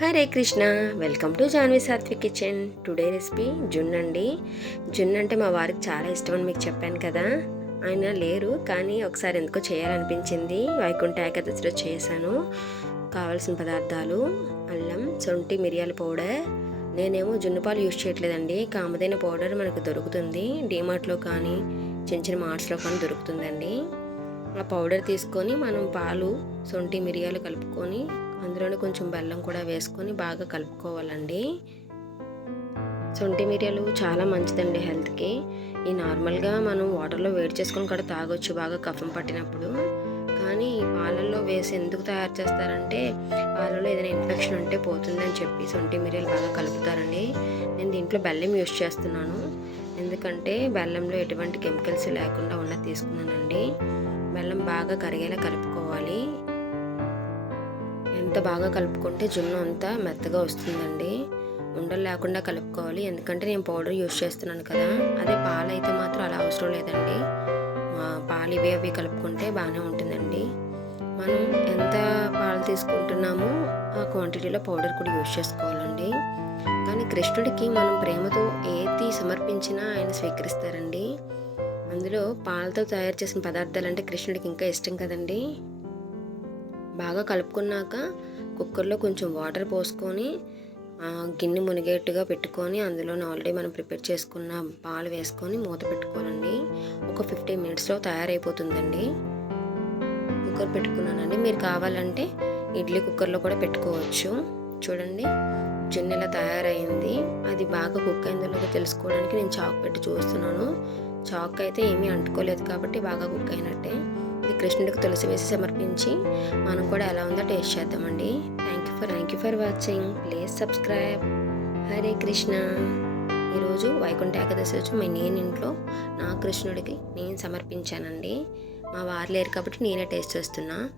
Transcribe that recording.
Hare Krishna welcome to Janvi Satvik kitchen. Today recipe జున్ను అండి. జున్ను అంటే మా వారికి చాలా ఇష్టం అని మీకు చెప్పాను కదా. ఆయన లేరు కానీ ఒకసారి ఎందుకో చేయాలనిపించింది. వైకుంఠ ఏకాదశిలో చేశాను. కావాల్సిన పదార్థాలు అల్లం సొంటి మిరియాల పౌడర్. నేనేమో జున్ను పాలు యూజ్ చేయట్లేదండి. కామదైన పౌడర్ మనకు దొరుకుతుంది. డీమార్ట్లో కానీ చిన్న చిన్న మార్ట్స్లో కానీ దొరుకుతుందండి. ఆ పౌడర్ తీసుకొని మనం పాలు సొంటి మిరియాలు కలుపుకొని అందులోనే కొంచెం బెల్లం కూడా వేసుకొని బాగా కలుపుకోవాలండి. శొంఠి మిరియాలు చాలా మంచిదండి హెల్త్కి. ఈ నార్మల్గా మనం వాటర్లో వేడి చేసుకొని కూడా తాగొచ్చు బాగా కఫం పట్టినప్పుడు. కానీ ఈ పాలల్లో వేసి ఎందుకు తయారు చేస్తారంటే పాలలో ఏదైనా ఇన్ఫెక్షన్ ఉంటే పోతుందని చెప్పి శొంఠి మిరియాలు బాగా కలుపుతారండి. నేను దీంట్లో బెల్లం యూస్ చేస్తున్నాను. ఎందుకంటే బెల్లంలో ఎటువంటి కెమికల్స్ లేకుండా ఉన్నది తీసుకున్నానండి. బెల్లం బాగా కరిగేలా కలుపుకోవాలి. ఎంత బాగా కలుపుకుంటే జున్ను అంతా మెత్తగా వస్తుందండి. ఉండలు లేకుండా కలుపుకోవాలి. ఎందుకంటే నేను పౌడర్ యూస్ చేస్తున్నాను కదా. అదే పాలు అయితే మాత్రం అలా అవసరం లేదండి. పాలు ఇవి అవి కలుపుకుంటే బాగానే ఉంటుందండి. మనం ఎంత పాలు తీసుకుంటున్నామో ఆ క్వాంటిటీలో పౌడర్ కూడా యూస్ చేసుకోవాలండి. కానీ కృష్ణుడికి మనం ప్రేమతో ఏది సమర్పించినా ఆయన స్వీకరిస్తారండి. అందులో పాలతో తయారు చేసిన పదార్థాలు అంటే కృష్ణుడికి ఇంకా ఇష్టం కదండి. బాగా కలుపుకున్నాక కుక్కర్లో కొంచెం వాటర్ పోసుకొని గిన్నె మునిగేట్టుగా పెట్టుకొని అందులో ఆల్రెడీ మనం ప్రిపేర్ చేసుకున్న పాలు వేసుకొని మూత పెట్టుకోవాలండి. ఒక ఫిఫ్టీన్ మినిట్స్లో తయారైపోతుందండి. కుక్కర్ పెట్టుకున్నానండి. మీరు కావాలంటే ఇడ్లీ కుక్కర్లో కూడా పెట్టుకోవచ్చు. చూడండి జున్నెలా తయారైంది. అది బాగా కుక్ అయిందో తెలుసుకోవడానికి నేను చాక్ పెట్టి చూస్తున్నాను. చాక్ అయితే ఏమీ అంటుకోలేదు కాబట్టి బాగా కుక్ అయినట్టే. ఇది కృష్ణుడికి తులసి వేసి సమర్పించి మనం కూడా ఎలా ఉందో టేస్ట్ చేద్దామండి. Thank you for thank you for watching please subscribe Hare Krishna ఈరోజు వైకుంఠ ఏకాదశి వచ్చి నేను ఇంట్లో నా కృష్ణుడికి నేను సమర్పించానండి. మా వారు లేరు కాబట్టి నేనే టేస్ట్ చేస్తున్నా.